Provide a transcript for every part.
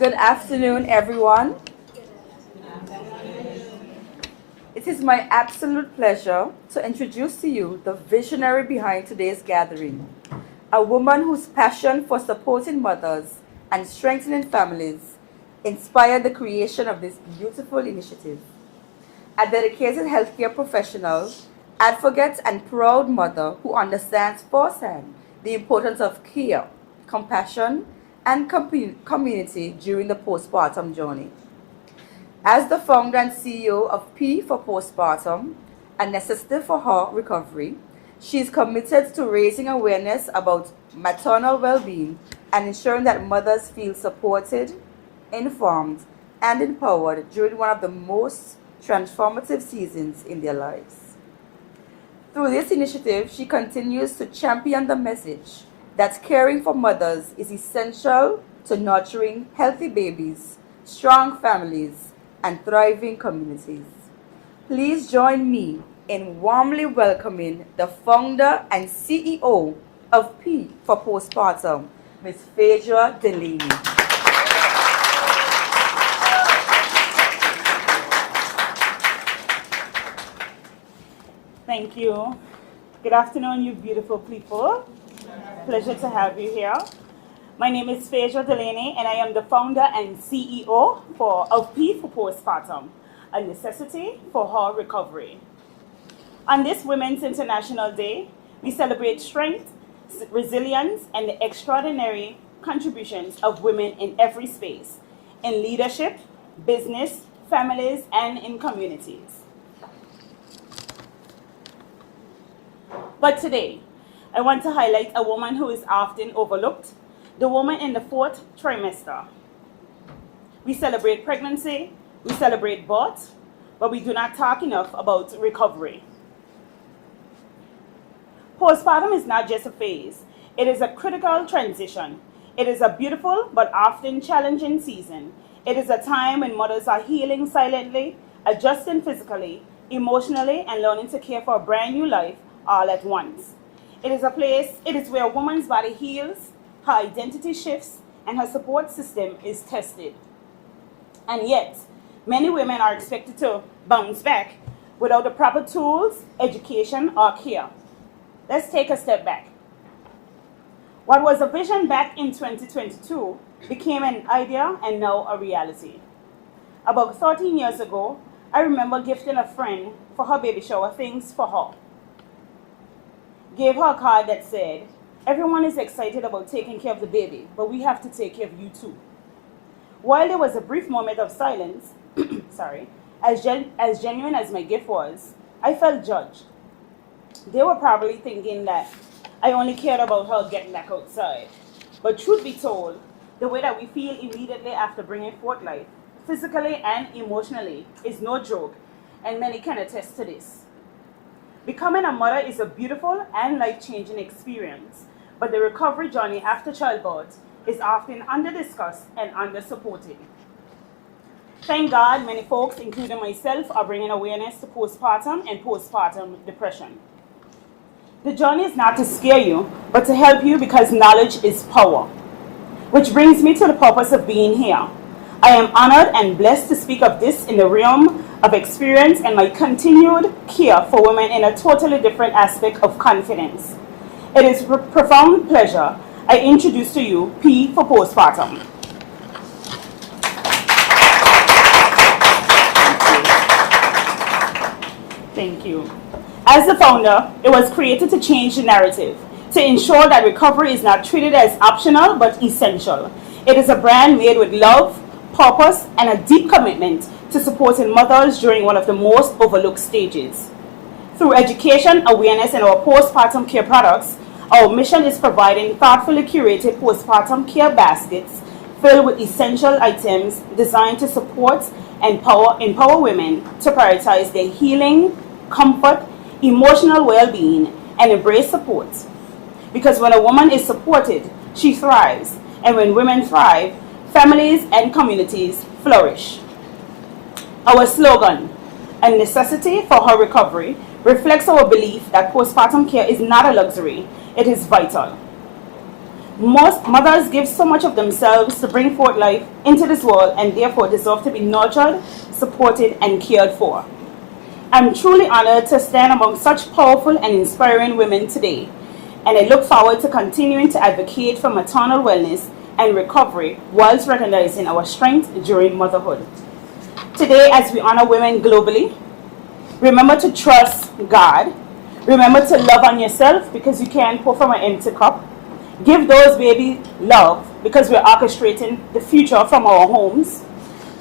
Good afternoon, everyone. It is my absolute pleasure to introduce to you the visionary behind today's gathering, a woman whose passion for supporting mothers and strengthening families inspired the creation of this beautiful initiative. A dedicated healthcare professional, advocate, and proud mother who understands firsthand the importance of care, compassion, and community during the postpartum journey. As the founder and CEO of P for Postpartum, a necessity for her recovery, she is committed to raising awareness about maternal well-being and ensuring that mothers feel supported, informed, and empowered during one of the most transformative seasons in their lives. Through this initiative, she continues to champion the message that caring for mothers is essential to nurturing healthy babies, strong families, and thriving communities. Please join me in warmly welcoming the founder and CEO of P for Postpartum, Ms. Phaedra Delaney. Thank you. Good afternoon, you beautiful people. Pleasure to have you here. My name is Phaedra Delaney, and I am the founder and CEO of P for Postpartum, a necessity for her recovery. On this Women's International Day, we celebrate strength, resilience, and the extraordinary contributions of women in every space, in leadership, business, families, and in communities. But today, I want to highlight a woman who is often overlooked, the woman in the fourth trimester. We celebrate pregnancy, we celebrate birth, but we do not talk enough about recovery. Postpartum is not just a phase, it is a critical transition. It is a beautiful but often challenging season. It is a time when mothers are healing silently, adjusting physically, emotionally, and learning to care for a brand new life all at once. It is where a woman's body heals, her identity shifts, and her support system is tested. And yet, many women are expected to bounce back without the proper tools, education, or care. Let's take a step back. What was a vision back in 2022 became an idea and now a reality. About 13 years ago, I remember gifting a friend for her baby shower things for her. Gave her a card that said, "Everyone is excited about taking care of the baby, but we have to take care of you too." While there was a brief moment of silence, as genuine as my gift was, I felt judged. They were probably thinking that I only cared about her getting back outside. But truth be told, the way that we feel immediately after bringing forth life, physically and emotionally, is no joke, and many can attest to this. Becoming a mother is a beautiful and life-changing experience, but the recovery journey after childbirth is often under-discussed and under-supported. Thank God many folks, including myself, are bringing awareness to postpartum and postpartum depression. The journey is not to scare you, but to help you because knowledge is power. Which brings me to the purpose of being here. I am honored and blessed to speak of this in the realm of experience and my continued care for women in a totally different aspect of confidence. It is with profound pleasure I introduce to you P for Postpartum. Thank you. As the founder, it was created to change the narrative, to ensure that recovery is not treated as optional but essential. It is a brand made with love, purpose, and a deep commitment to supporting mothers during one of the most overlooked stages. Through education, awareness, and our postpartum care products, our mission is providing thoughtfully curated postpartum care baskets filled with essential items designed to support and empower women to prioritize their healing, comfort, emotional well-being, and embrace support. Because when a woman is supported, she thrives, and when women thrive, families and communities flourish. Our slogan, "A necessity for her recovery," reflects our belief that postpartum care is not a luxury, it is vital. Most mothers give so much of themselves to bring forth life into this world and therefore deserve to be nurtured, supported, and cared for. I'm truly honored to stand among such powerful and inspiring women today, and I look forward to continuing to advocate for maternal wellness and recovery whilst recognizing our strength during motherhood. Today, as we honor women globally, remember to trust God. Remember to love on yourself because you can't pour from an empty cup. Give those babies love because we're orchestrating the future from our homes.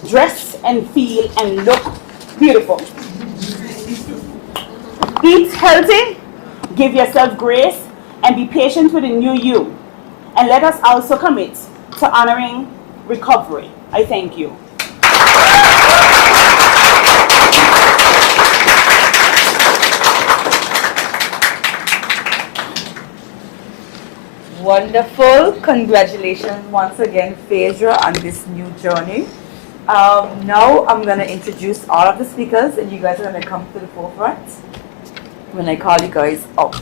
Dress and feel and look beautiful. Eat healthy, give yourself grace, and be patient with the new you. And let us also commit to honoring recovery. I thank you. Wonderful. Congratulations once again, Phaedra, on this new journey. Now I'm going to introduce all of the speakers, and you guys are going to come to the forefront when I call you guys up.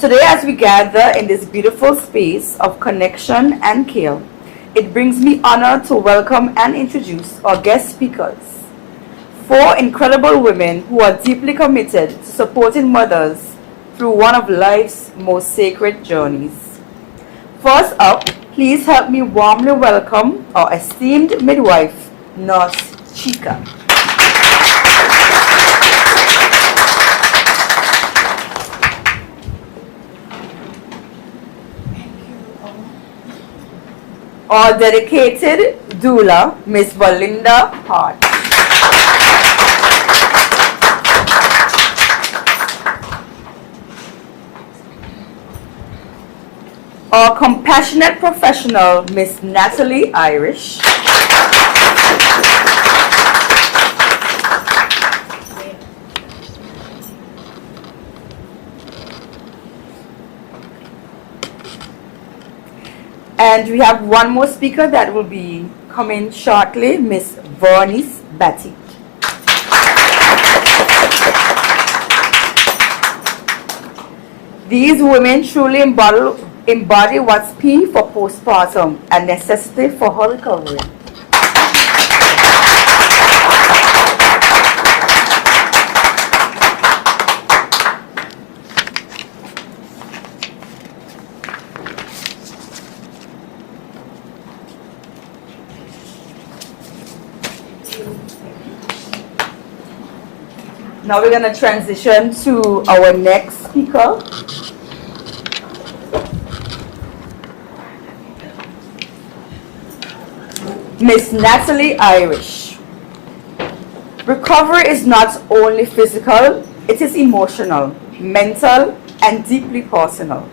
Today, as we gather in this beautiful space of connection and care, it brings me honor to welcome and introduce our guest speakers. Four incredible women who are deeply committed to supporting mothers through one of life's most sacred journeys. First up, please help me warmly welcome our esteemed midwife, Nurse Chika. Our dedicated doula, Miss Belinda Hart. Our compassionate professional, Miss Natalie Irish. And we have one more speaker that will be coming shortly, Miss Vernice Batty. These women truly embody what's P for postpartum and necessity for her recovery. Now we're going to transition to our next speaker. Miss Natalie Irish. Recovery is not only physical, it is emotional, mental, and deeply personal.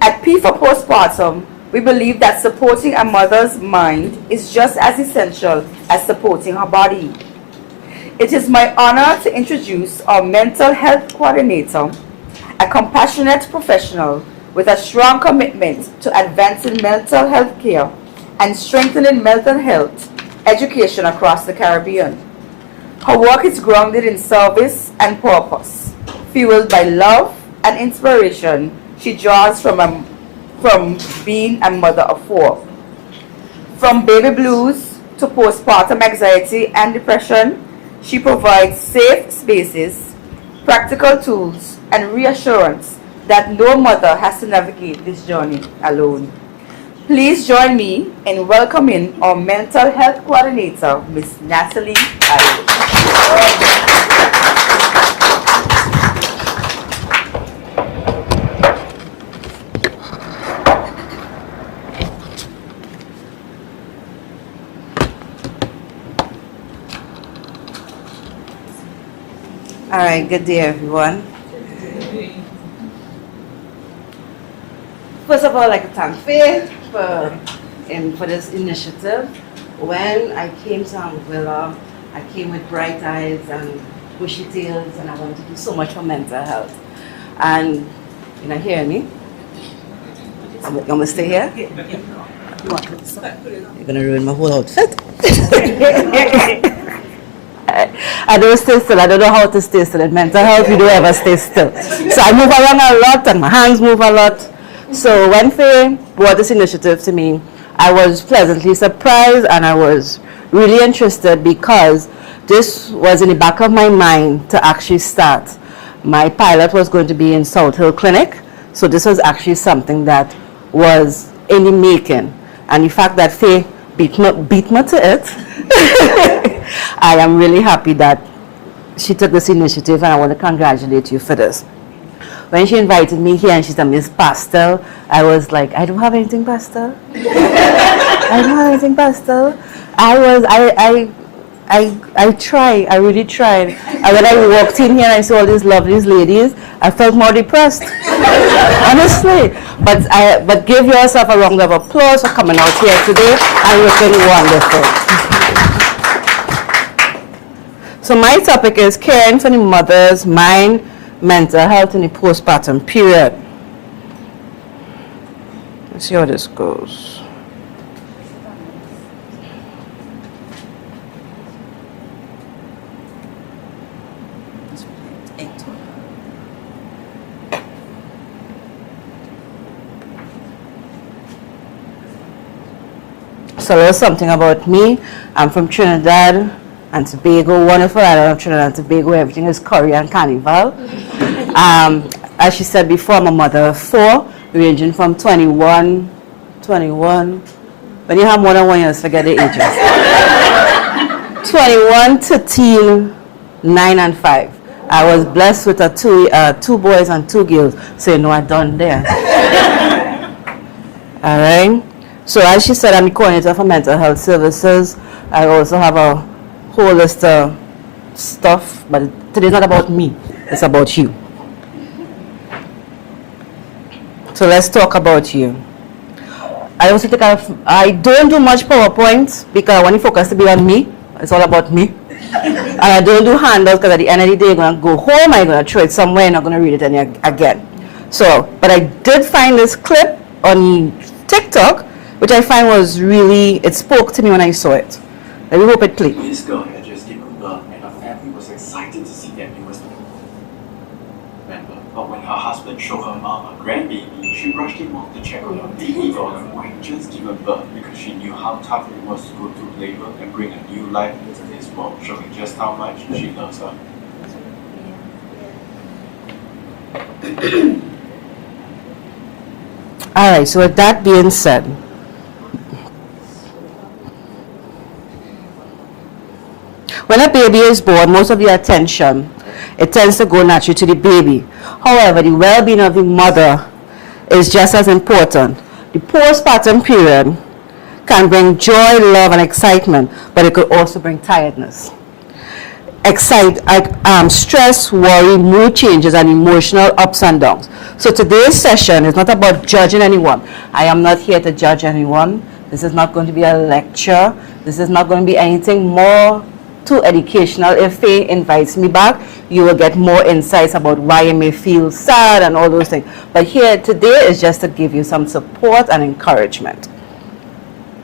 At P for Postpartum, we believe that supporting a mother's mind is just as essential as supporting her body. It is my honor to introduce our mental health coordinator, a compassionate professional with a strong commitment to advancing mental health care and strengthening mental health education across the Caribbean. Her work is grounded in service and purpose, fueled by love and inspiration she draws from being a mother of four. From baby blues to postpartum anxiety and depression, she provides safe spaces, practical tools, and reassurance that no mother has to navigate this journey alone. Please join me in welcoming our mental health coordinator, Miss Natalie Irish. All right, good day, everyone. First of all, I'd like to thank Faith for this initiative. When I came to Anguilla, I came with bright eyes and bushy tails, and I wanted to do so much for mental health. And you know, hear me? You want me to stay here? You're gonna ruin my whole outfit. I don't stay still. I don't know how to stay still. In mental health, we don't ever stay still. So I move around a lot, and my hands move a lot. So when Faye brought this initiative to me, I was pleasantly surprised and I was really interested because this was in the back of my mind to actually start. My pilot was going to be in South Hill Clinic, so this was actually something that was in the making. And the fact that Faye beat me to it, I am really happy that she took this initiative, and I want to congratulate you for this. When she invited me here and she said, Miss Pastel, I was like, I don't have anything pastel. I don't have anything pastel. I tried, I really tried. And when I walked in here and I saw all these lovely ladies, I felt more depressed. Honestly. But give yourself a round of applause for coming out here today and looking wonderful. So my topic is caring for the mother's mind, mental health in the postpartum period. Let's see how this goes. So there's something about me. I'm from Trinidad and Tobago, wonderful island of Trinidad and Tobago. Everything is curry and carnival. As she said before, I'm a mother of 4, ranging from 21. When you have more than 1 year, forget the ages. 21, 13, 9, and 5. I was blessed with two boys and 2 girls, so you know I'm done there. All right. So as she said, I'm the coordinator for mental health services. I also have a whole list of stuff, but today's not about me, it's about you. So let's talk about you. I also think I don't do much PowerPoint because I want to focus to be on me. It's all about me. And I don't do handouts because at the end of the day, you're going to go home, I'm going to throw it somewhere, and I'm not going to read it again. So, but I did find this clip on TikTok, which I find was really, it spoke to me when I saw it. Let me hope it plays. This girl had just given birth and her family was excited to see their newest baby. Remember, but when her husband showed her mom a grandbaby, she rushed him off to check on her baby daughter who had just given birth because she knew how tough it was to go through labor and bring a new life into this world, showing just how much she loves her. Alright, so with that being said, when a baby is born, most of the attention, it tends to go naturally to the baby. However, the well-being of the mother is just as important. The postpartum period can bring joy, love, and excitement, but it could also bring tiredness. Stress, worry, mood changes, and emotional ups and downs. So today's session is not about judging anyone. I am not here to judge anyone. This is not going to be a lecture. This is not going to be anything more too educational. If Faye invites me back, you will get more insights about why you may feel sad and all those things. But here today is just to give you some support and encouragement.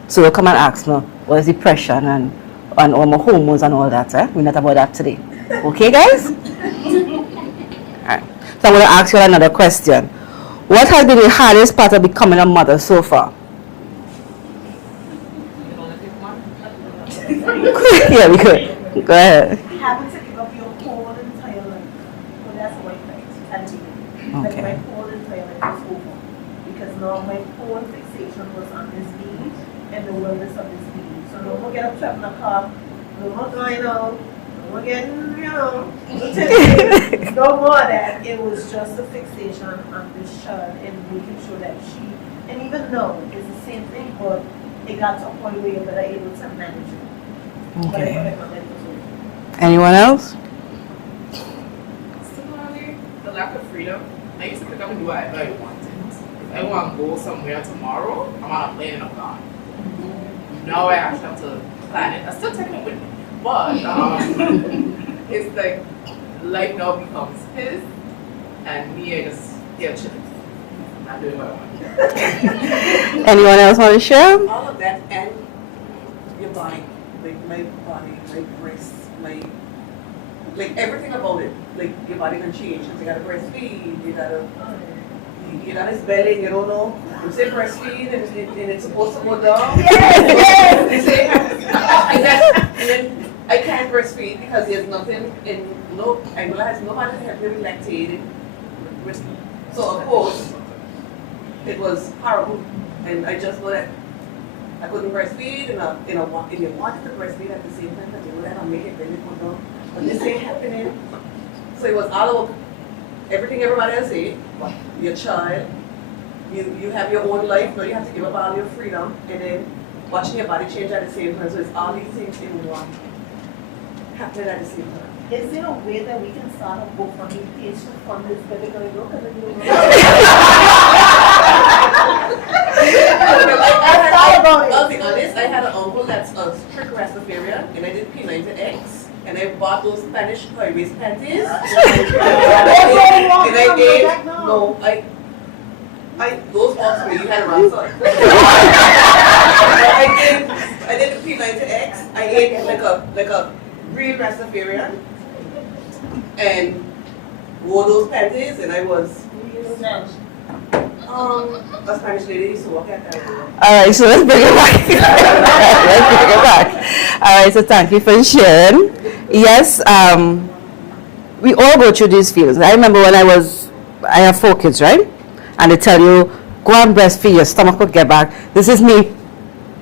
So you'll come and ask me, what is depression and all my hormones and all that. We're not about that today. Okay, guys? All right. So I'm going to ask you another question. What has been the hardest part of becoming a mother so far? Yeah, we could. Go ahead. Having to give up your whole entire life. So that's what I felt. And like my whole entire life was over. Because now my whole fixation was on this baby and the wellness of this baby. So no more get up trapped in a car, no more going out, no more getting, no more of that. It was just a fixation on this child and making sure that she, and even though it's the same thing, but it got to a point where you're able to manage it. Okay. Anyone else? Similarly, the lack of freedom. I used to pick up and do whatever I wanted. If I want to go somewhere tomorrow, I'm on a plane and I'm gone. Now I actually have to plan it. I still taking it with me, but it's like life now becomes his, and me, I just chilling. I'm doing what I want. Anyone else want to share? All of that and your body, my body, my breasts, like everything about it. Like your body can change. You gotta breastfeed, you gotta you got his belly, you don't know. You say breastfeed and it's supposed to go down. Yes, You say, and then I can't breastfeed because there's nothing in, no, Angela has nobody to help me with lactating. So of course, it was horrible. And I just know that I couldn't breastfeed and you wanted to breastfeed at the same time, but you know that I'll make it really go down. But this ain't happening. So it was all over everything everybody else say, your child, you have your own life, now you have to give up all your freedom, and then watching your body change at the same time. So it's all these things in one happening at the same time. Is there a way that we can start a GoFundMe page to fund this baby girl? I'll be honest, I had an uncle that's a strict Rastafarian, and I did P90X, and I bought those Spanish high-waist panties. And I gave, no, those ones where you had a wrong side. I did the P90X, I ate like a real Rastafarian, and wore those panties, and I was a Spanish lady used to walk at that. All right, so let's bring it back. Let's bring it back. All right, so thank you for sharing. Yes, we all go through these feelings. I remember when I have 4 kids, right? And they tell you, go and breastfeed, your stomach will get back. This is me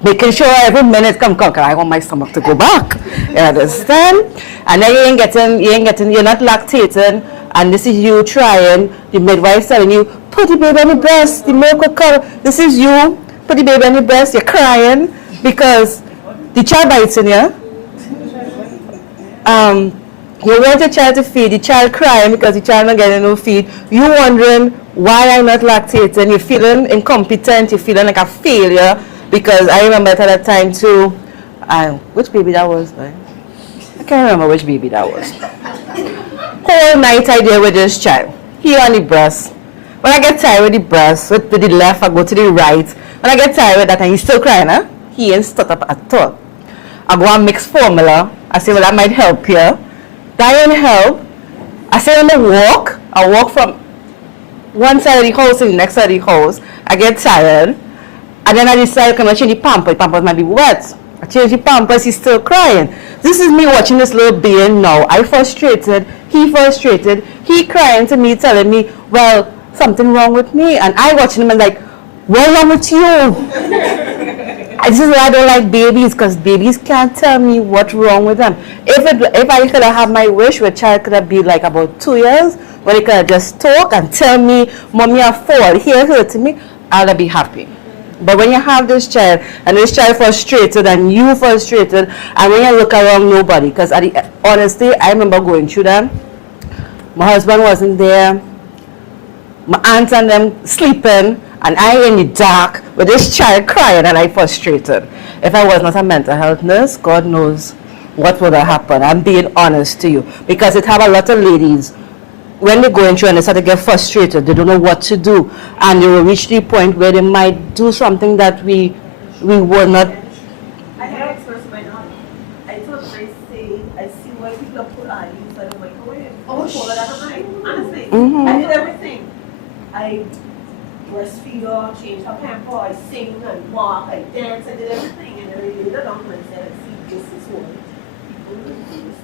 making sure every minute come, I want my stomach to go back. You understand? And then you're not lactating, and this is you trying, the midwife telling you, put the baby on the breast, the milk will come. This is you, put the baby on the breast, you're crying because the child bites in you. You want your child to feed, the child crying because the child not getting no feed. You wondering why I'm not lactating, you're feeling incompetent, you're feeling like a failure. Because I remember at that time too, which baby that was, right? I can't remember which baby that was. Whole night I there with this child. He on the breast. When I get tired with the breast, with the left, I go to the right. When I get tired with that and he's still crying, huh? He ain't stood up at all. I go and mix formula. I say, well, that might help you. That ain't help. I say, when I walk from one side of the house to the next side of the house. I get tired. And then I decide, can I change the pampers? The pampers might be wet. I change the pampers, he's still crying. This is me watching this little being now. I frustrated, he crying to me, telling me, well, something wrong with me. And I watching him and like, what's wrong with you? This is why I don't like babies, because babies can't tell me what's wrong with them. If I could have my wish, a child could have been like about 2 years, when he could have just talk and tell me, mommy, I fall, here hurting me, I'll be happy. But when you have this child, and this child frustrated, and you frustrated, and when you look around, nobody, because honestly, I remember going through that. My husband wasn't there, my aunt and them sleeping, and I in the dark with this child crying, and I frustrated. If I was not a mental health nurse, God knows what would have happened. I'm being honest to you, because it have a lot of ladies, when they're going through and they start to get frustrated, they don't know what to do, and they will reach the point where they might do something that we will not. I have expressed my daughter. I told her, I see why people put IUs out of my career. Oh, honestly, I did everything. I breastfeed her, change her pamper, I sing and walk, I dance, I did everything, and then I laid her down and I said, I see this is what.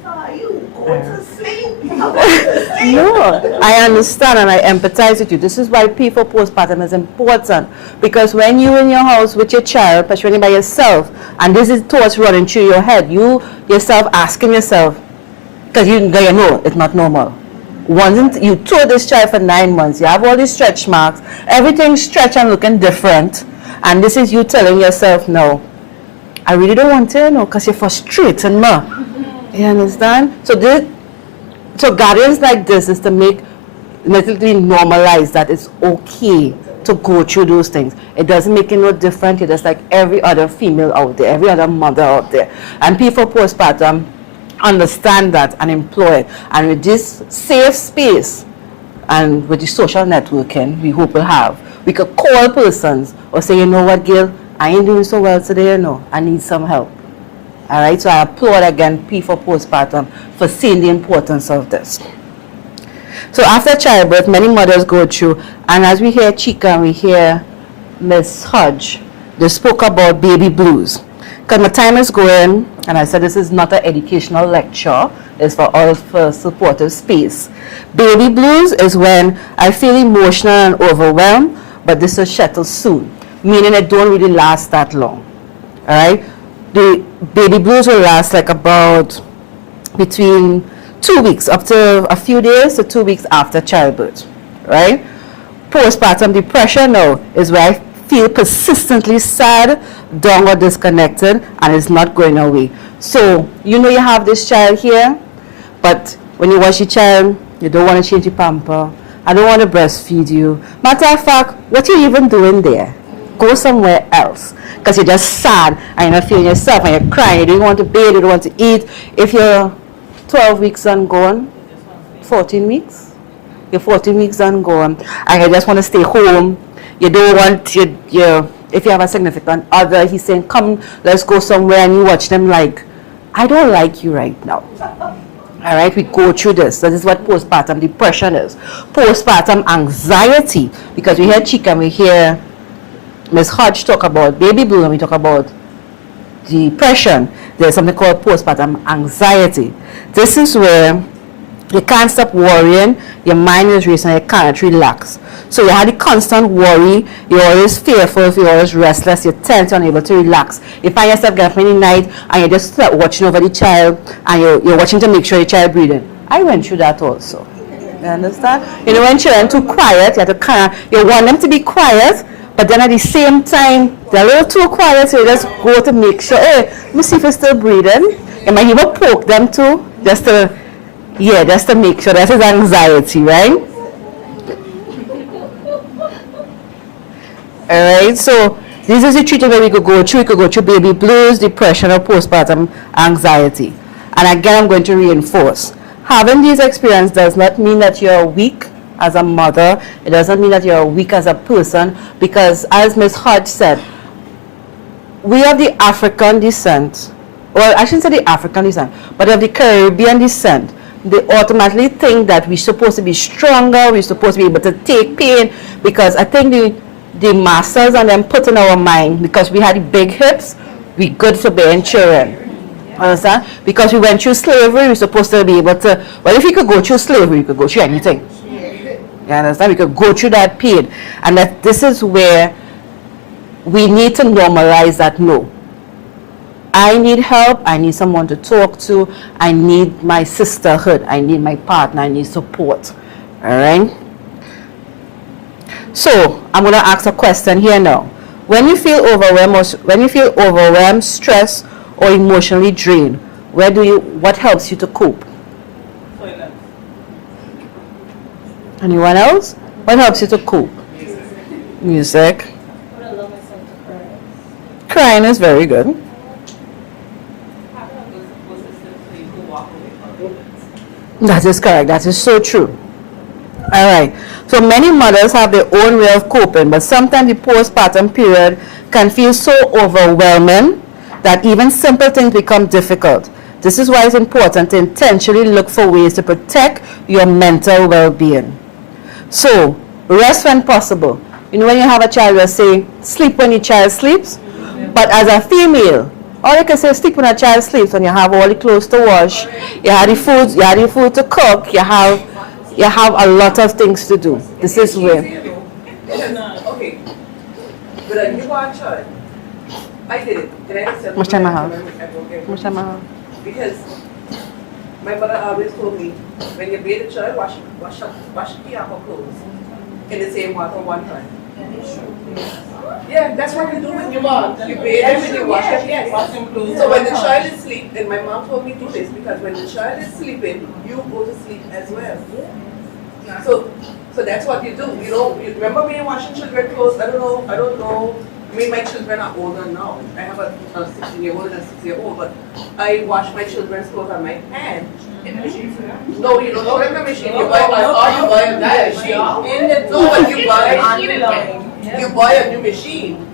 Are you going to sleep? No, I understand and I empathize with you. This is why P for postpartum is important, because when you're in your house with your child, especially by yourself, and this is thoughts running through your head, you yourself asking yourself, because you know it's not normal. Once you told this child for 9 months, you have all these stretch marks, everything stretched and looking different, and this is you telling yourself, no, I really don't want to, because you're frustrated, ma. You understand? So guardians like this is to make literally normalize that it's okay to go through those things. It doesn't make it no different. You're just like every other female out there, every other mother out there. And people postpartum understand that and employ it. And with this safe space and with the social networking we hope we'll have, we could call persons or say, you know what, Gil, I ain't doing so well today, I need some help. All right, so I applaud again P for postpartum for seeing the importance of this. So after childbirth, many mothers go through, and as we hear Chica and we hear Miss Hodge, they spoke about baby blues. Because my time is going, and I said this is not an educational lecture, it's for all for supportive space. Baby blues is when I feel emotional and overwhelmed, but this will settle soon, meaning it don't really last that long. All right? The baby blues will last like about between 2 weeks, up to a few days to 2 weeks after childbirth, right? Postpartum depression now is where I feel persistently sad, down or disconnected, and it's not going away. So, you know you have this child here, but when you watch your child, you don't want to change your pamper. I don't want to breastfeed you. Matter of fact, what are you even doing there? Go somewhere else. Because you're just sad, and you're not feeling yourself, and you're crying, you don't want to bathe, you don't want to eat. If you're 12 weeks and gone, 14 weeks, you're 14 weeks and gone, and you just want to stay home. You don't want if you have a significant other, he's saying, come, let's go somewhere, and you watch them like, I don't like you right now. All right, we go through this. This is what postpartum depression is. Postpartum anxiety, because we hear Chica and we hear Ms. Hodge talk about baby blue and we talk about depression. There's something called postpartum anxiety. This is where you can't stop worrying, your mind is racing, you can't relax. So you have the constant worry, you're always fearful, you're always restless, you're tense, you're unable to relax. You find yourself getting up in the night and you're just watching over the child and you're watching to make sure your child breathing. I went through that also. You understand? You know, when children are too quiet, you have to you want them to be quiet, but then at the same time, they're a little too quiet, so you just go to make sure, hey, let me see if you're still breathing. You might even poke them too, just to make sure. That is anxiety, right? Alright, so this is the treatment that we could go through. We could go through baby blues, depression, or postpartum anxiety. And again, I'm going to reinforce. Having these experiences does not mean that you're weak as a mother. It doesn't mean that you're weak as a person, because as Ms. Hodge said, we have the African descent. Well, I shouldn't say the African descent, but of the Caribbean descent. They automatically think that we're supposed to be stronger, we're supposed to be able to take pain, because I think the masters and them put in our mind, because we had the big hips, we good for bearing children. Understand? Because we went through slavery, we're supposed to be able to, well, if you could go through slavery, you could go through anything. You understand? We could go through that pain. And that this is where we need to normalize that no. I need help, I need someone to talk to, I need my sisterhood, I need my partner, I need support. Alright? So, I'm going to ask a question here now. When you feel overwhelmed, stressed, or emotionally drained, what helps you to cope? Anyone else? What helps you to cope? Music. Crying is very good. That is correct. That is so true. All right. So many mothers have their own way of coping, but sometimes the postpartum period can feel so overwhelming that even simple things become difficult. This is why it's important to intentionally look for ways to protect your mental well-being. So, rest when possible. You know, when you have a child, you'll say, sleep when your child sleeps. But as a female, all you can say is sleep when a child sleeps, when you have all the clothes to wash, you have the food to cook, you have a lot of things to do. This is where. Okay. But a newborn child, I did it. Can I just tell Much time I have? Much time I have? Because my mother always told me, when you bathe a child, wash your clothes in the same water one time. Yeah, that's what you do when you're born. You bathe them and you wash them. Yes. So when the child is asleep, and my mom told me to do this, because when the child is sleeping, you go to sleep as well. So that's what you do. You remember me washing children's clothes? I don't know. I mean, my children are older now. I have a 16-year-old and a 6-year-old, but I wash my children's clothes on my hand. In the machine? No, you don't have a machine. You buy a machine. No, but you buy a new machine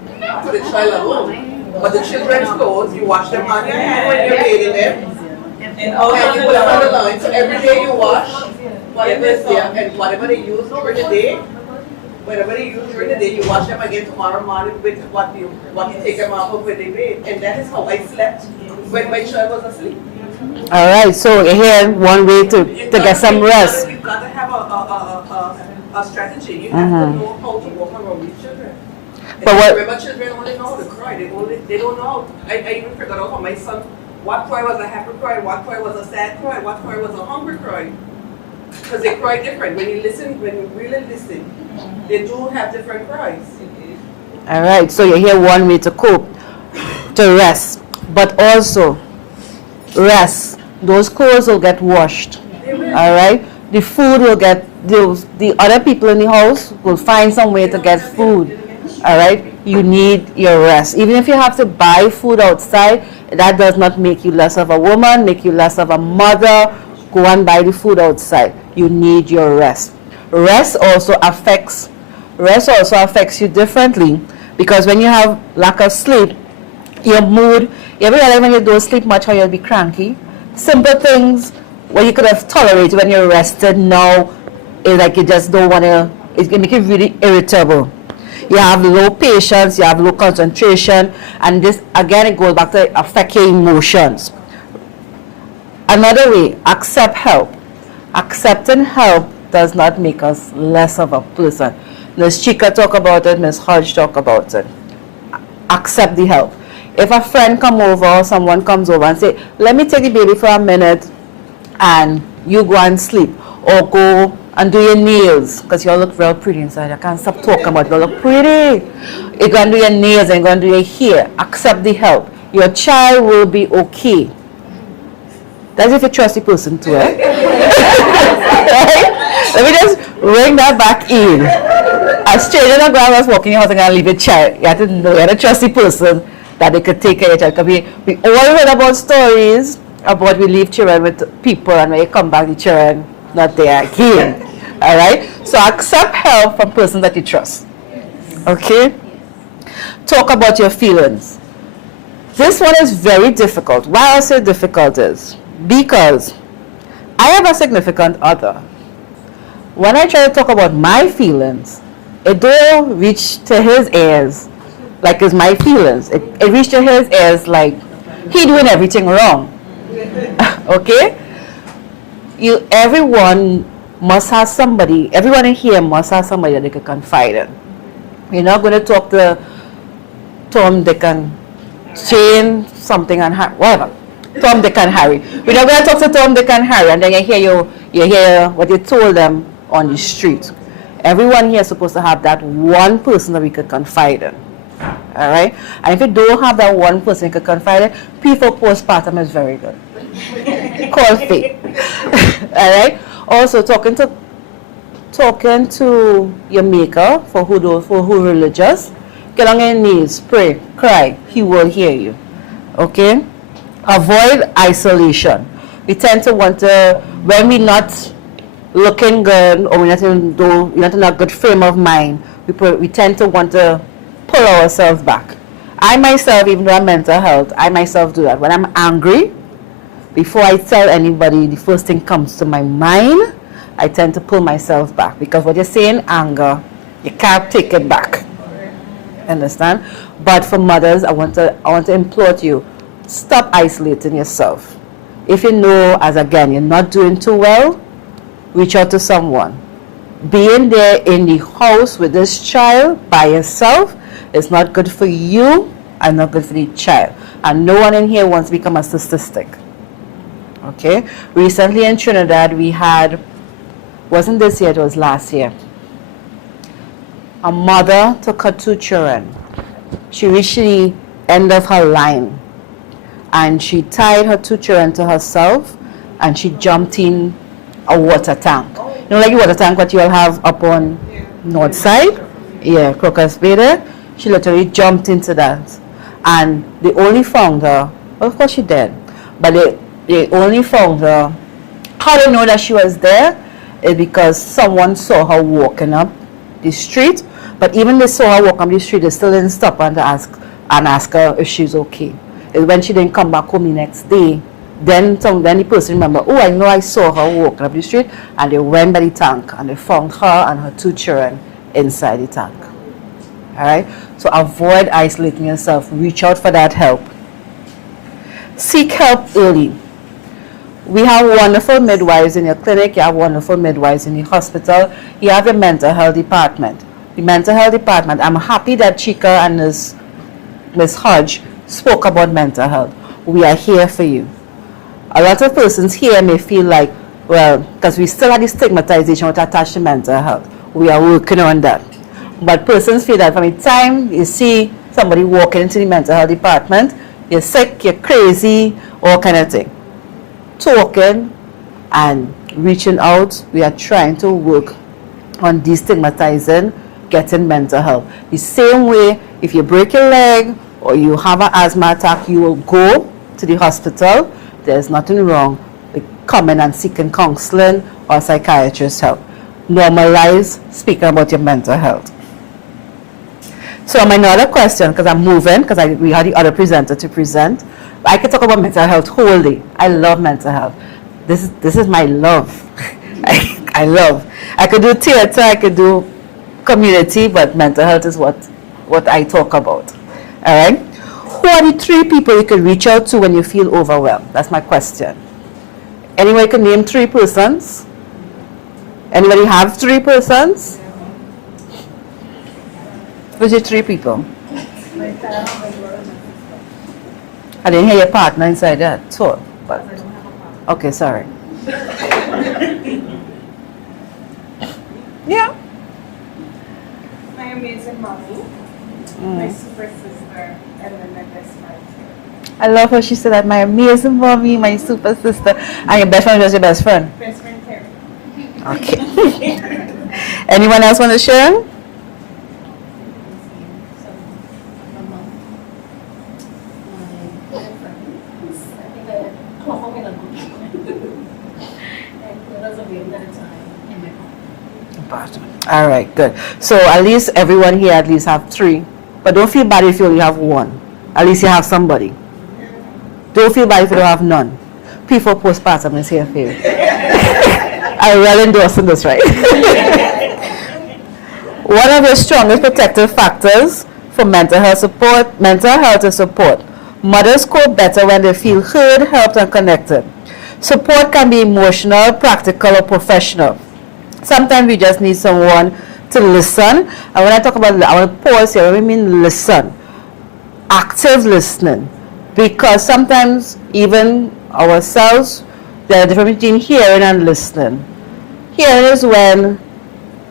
for the child alone. But the children's clothes, you wash them on your hand when you're bathing them. And you put them on the line. So every day you wash And whatever they use during the day, whatever they use during the day, you wash them again tomorrow morning with what you take them off of when they bathe. And that is how I slept when my child was asleep. All right, so here one way to get some rest. You've got to have a strategy. You have to know how to walk around with children. But what? Remember, children only know how to cry. They don't know how. I even figured out for my son what cry was a happy cry, what cry was a sad cry, what cry was a hungry cry. Because they cry different. When you really listen, they do have different cries. All right, so you hear one way to cope, to rest, but also rest. Those clothes will get washed. All right, the food will get the other people in the house will find some way to get food. All right, you need your rest. Even if you have to buy food outside, that does not make you less of a woman, make you less of a mother. Go and buy the food outside. You need your rest. Rest also affects you differently, because when you have lack of sleep, your mood, you ever realize when you don't sleep much how you'll be cranky? Simple things what you could have tolerated when you're rested now is like you just don't want to, it can make you really irritable. You have low patience, you have low concentration, and this again it goes back to affect your emotions. Another way, accept help. Accepting help does not make us less of a person. Ms. Chika talk about it, Ms. Hodge talk about it. Accept the help. If a friend come over or someone comes over and say, let me take the baby for a minute and you go and sleep, or go and do your nails, because you all look real pretty inside. I can't stop talking about it. You look pretty. You're going to do your nails and you're going to do your hair. Accept the help. Your child will be okay. That's if you trust the person too, eh? Right? Let me just bring that back in. A stranger in ground was walking in your house and going to leave your child. You have to know, you have to trust the person that they could take care of your child. Because we all read about stories about we leave children with people and when you come back, the children not there again. All right? So accept help from person that you trust. Okay? Talk about your feelings. This one is very difficult. Why I say difficult is because I have a significant other. When I try to talk about my feelings, it don't reach to his ears like it's my feelings. It reached to his ears like he doing everything wrong. Okay? Everyone must have somebody, everyone in here must have somebody that they can confide in. You're not going to talk to Tom, Dick, and Jane, something, and whatever. Tom, Dick, and Harry. We're not going to talk to Tom, Dick, and Harry, and then you hear what you told them on the street. Everyone here is supposed to have that one person that we could confide in. All right? And if you don't have that one person you could confide in, people postpartum is very good. Call Faith. All right? Also, talking to your maker, for who religious, get on your knees, pray, cry. He will hear you. Okay? Avoid isolation. We tend to want to, when we're not looking good or we're not in a good frame of mind, we tend to want to pull ourselves back. I myself, even though I'm mental health, I myself do that. When I'm angry, before I tell anybody, the first thing comes to my mind, I tend to pull myself back. Because what you say in anger, you can't take it back. Understand? But for mothers, I want to implore to you, stop isolating yourself. If you know, as again, you're not doing too well, reach out to someone. Being there in the house with this child by yourself is not good for you and not good for the child. And no one in here wants to become a statistic. Okay? Recently in Trinidad, we had, wasn't this year, it was last year, a mother took her 2 children. She reached the end of her line and she tied her 2 children to herself and she jumped in a water tank. You know, like the water tank what you all have up on north side? Yeah, Crocus Bay there. She literally jumped into that. And they only found her, well, of course she did, but they only found her, how they know that she was there is because someone saw her walking up the street, but even they saw her walk up the street, they still didn't stop and ask her if she's okay. It's when she didn't come back home the next day then the person remember, oh, I know I saw her walking up the street, and they went by the tank and they found her and her 2 children inside the tank. All right, so avoid isolating yourself. Reach out for that help. Seek help early. We have wonderful midwives in your clinic. You have wonderful midwives in the hospital. You have your mental health department. The mental health department, I'm happy that Chika and Ms. Hodge spoke about mental health. We are here for you. A lot of persons here may feel like, well, because we still have the stigmatization with attached to mental health. We are working on that. But persons feel that from the time you see somebody walking into the mental health department, you're sick, you're crazy, all kind of thing. Talking and reaching out, we are trying to work on destigmatizing getting mental health. The same way, if you break your leg or you have an asthma attack, you will go to the hospital. There's nothing wrong with coming and seeking counseling or psychiatrist help. Normalize speaking about your mental health. So my another question, because I'm moving, because we had the other presenter to present. I could talk about mental health wholly. I love mental health. This is my love. I love. I could do theater, I could do community, but mental health is what I talk about. All right. Who are the 3 people you could reach out to when you feel overwhelmed? That's my question. Anyone can name 3 persons? Anybody have 3 persons? Who's your 3 people? I didn't hear your partner inside that. So, but okay, sorry. Yeah. My amazing mommy, my super sister, and then my best friend. I love how she said that. My amazing mommy, my super sister, and your best friend was your best friend. Best friend Terry. Okay. Anyone else want to share? All right, good. So at least everyone here at least have 3. But don't feel bad if you only have 1. At least you have somebody. Don't feel bad if you don't have none. P4 postpartum is here for you. I'm well endorsing this, right? One of the strongest protective factors for mental health is support. Mothers cope better when they feel heard, helped, and connected. Support can be emotional, practical, or professional. Sometimes we just need someone to listen. And when I talk about, I want to pause here, I mean listen. Active listening. Because sometimes even ourselves, there are difference between hearing and listening. Hearing is when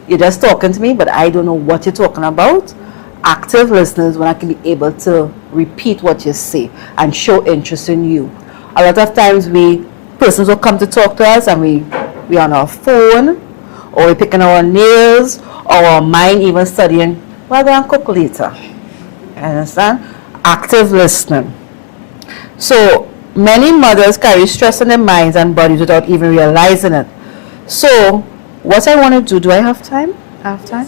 you're just talking to me, but I don't know what you're talking about. Active listening is when I can be able to repeat what you say and show interest in you. A lot of times persons will come to talk to us and we on our phone, or we're picking our nails, or our mind even studying, well, go and cook later. You understand? Active listening. So many mothers carry stress in their minds and bodies without even realizing it. So what I want to do I have time? I have time?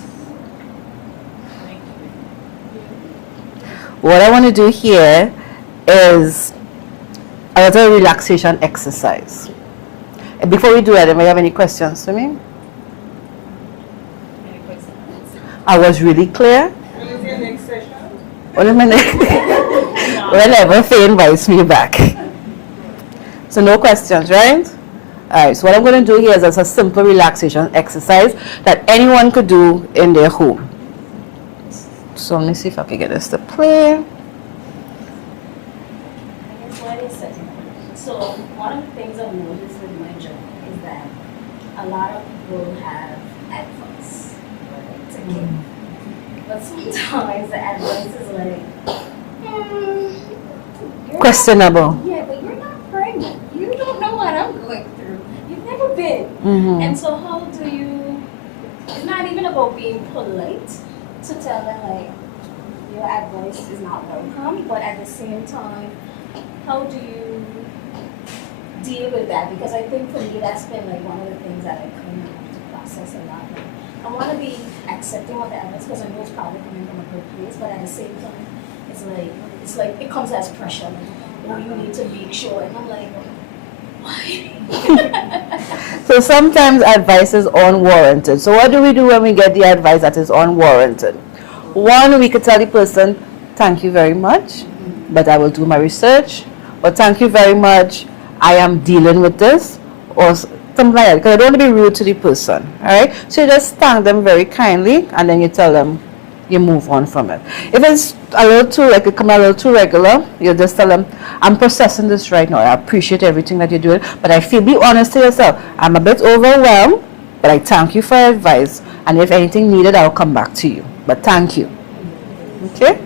What I want to do here is a little relaxation exercise. And before we do that, do you have any questions for me? I was really clear. When is your next session? Whenever Faye invites me back. So no questions, right? Alright, so what I'm going to do here is just a simple relaxation exercise that anyone could do in their home. So let me see if I can get this to play. So one of the things I've noticed with my job is that a lot of people have advice to give. But sometimes the advice is like, Questionable. Yeah, but you're not pregnant. You don't know what I'm going through. You've never been. And so how do you, it's not even about being polite to tell them like, your advice is not welcome, but at the same time, how do you deal with that? Because I think for me, that's been like one of the things that I kind of have to process a lot. Like, I want to be accepting of the advice because I know it's probably coming from a good place, but at the same time, it's like it comes as pressure. Like, oh, you need to make sure, and I'm like, So sometimes advice is unwarranted. So what do we do when we get the advice that is unwarranted? One, we could tell the person, thank you very much, but I will do my research. Or thank you very much, I am dealing with this. Or something like that. Because I don't want to be rude to the person. Alright? So you just thank them very kindly and then you tell them you move on from it. If it's a little too, like it come a little too regular, you just tell them, I'm processing this right now. I appreciate everything that you're doing, but I feel, be honest to yourself. I'm a bit overwhelmed, but I thank you for advice. And if anything needed, I'll come back to you. But thank you. Okay?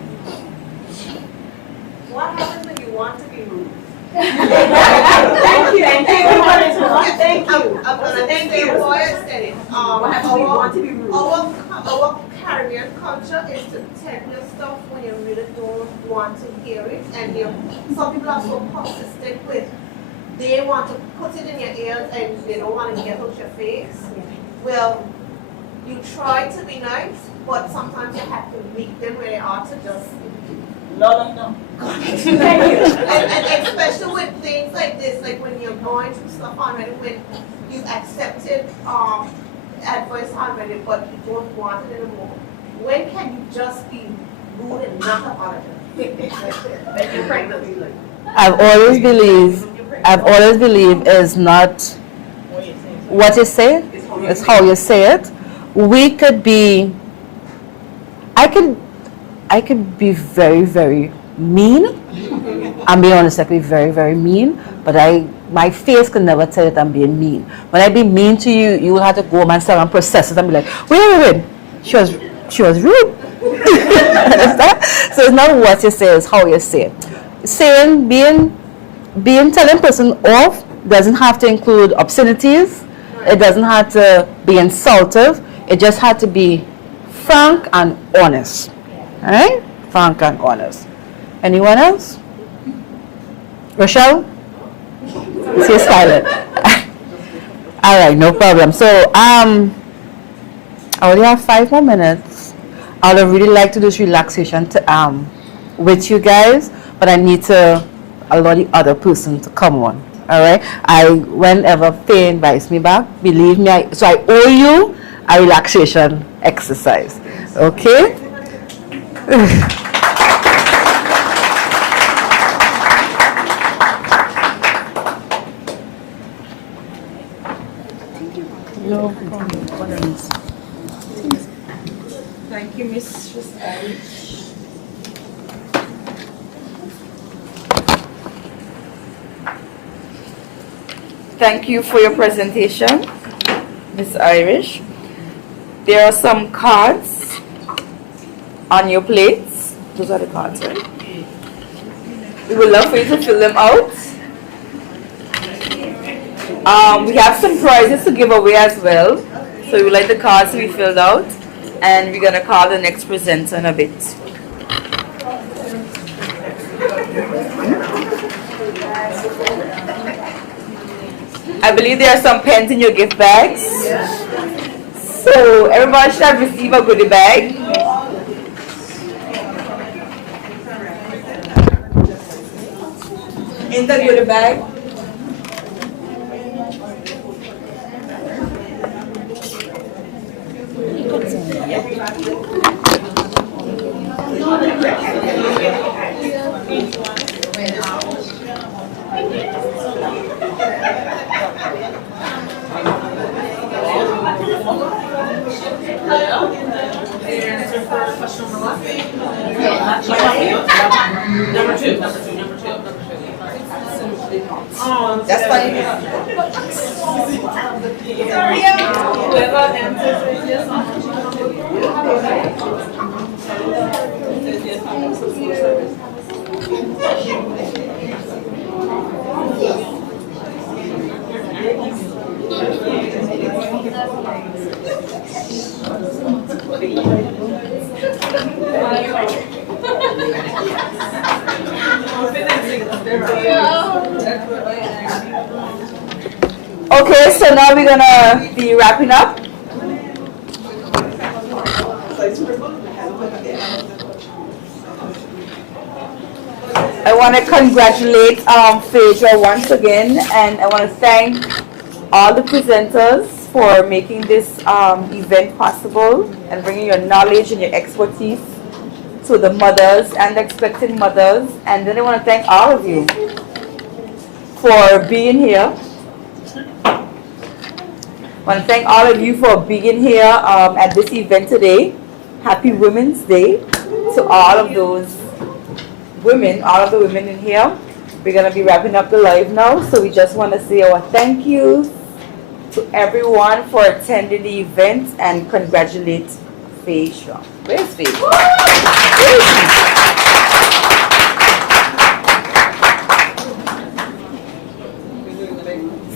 What happens when you want to be rude? Thank you. Thank you. Thank you. I'm gonna thank you for it. What happens when you want to be rude? Our Caribbean culture is to tell you stuff when you really don't want to hear it, and some people are so persistent with they want to put it in your ears and they don't want to get out your face. Well, you try to be nice, but sometimes you have to meet them where they are to just let them know. and especially with things like this, like when you're going through stuff already, when you've accepted advice already, but you don't want it anymore. When can you just be rude and not apologize? When you're pregnant. I've always believed is not what you say, it's how you say it. We could be, I could be very, very mean. I'm being honest, I could be very, very mean, but my face can never tell that I'm being mean. When I be mean to you, you will have to go home and start and process it and be like, wait. She was rude. So it's not what you say, it's how you say it. Telling person off doesn't have to include obscenities. It doesn't have to be insultive. It just had to be frank and honest. Alright? Frank and honest. Anyone else? Rochelle? She's silent. Alright, no problem. So, I only have 5 more minutes. I would really like to do this relaxation with you guys, but I need to allow the other person to come on. Alright? Whenever Faye invites me back, believe me, so I owe you a relaxation exercise. Okay? No problem. Thank you, Mistress Irish. Thank you for your presentation, Miss Irish. There are some cards on your plates. Those are the cards, right? We would love for you to fill them out. We have some prizes to give away as well. So we would like the cards to be filled out. And we're going to call the next presenter in a bit. I believe there are some pens in your gift bags. So everybody should have received a goodie bag. In the goodie bag. Number two. That's fine. Whoever answers Okay, so now we're gonna be wrapping up. I want to congratulate Phaedra once again, and I want to thank all the presenters for making this event possible and bringing your knowledge and your expertise to the mothers and the expecting mothers. And then I want to thank all of you for being here. I want to thank all of you for being here at this event today. Happy Women's Day to all of those women, all of the women in here. We're going to be wrapping up the live now, so we just want to say our thank yous to everyone for attending the event and congratulate Phaedra. Where's Phaedra?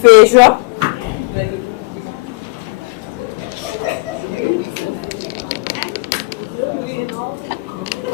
Phaedra?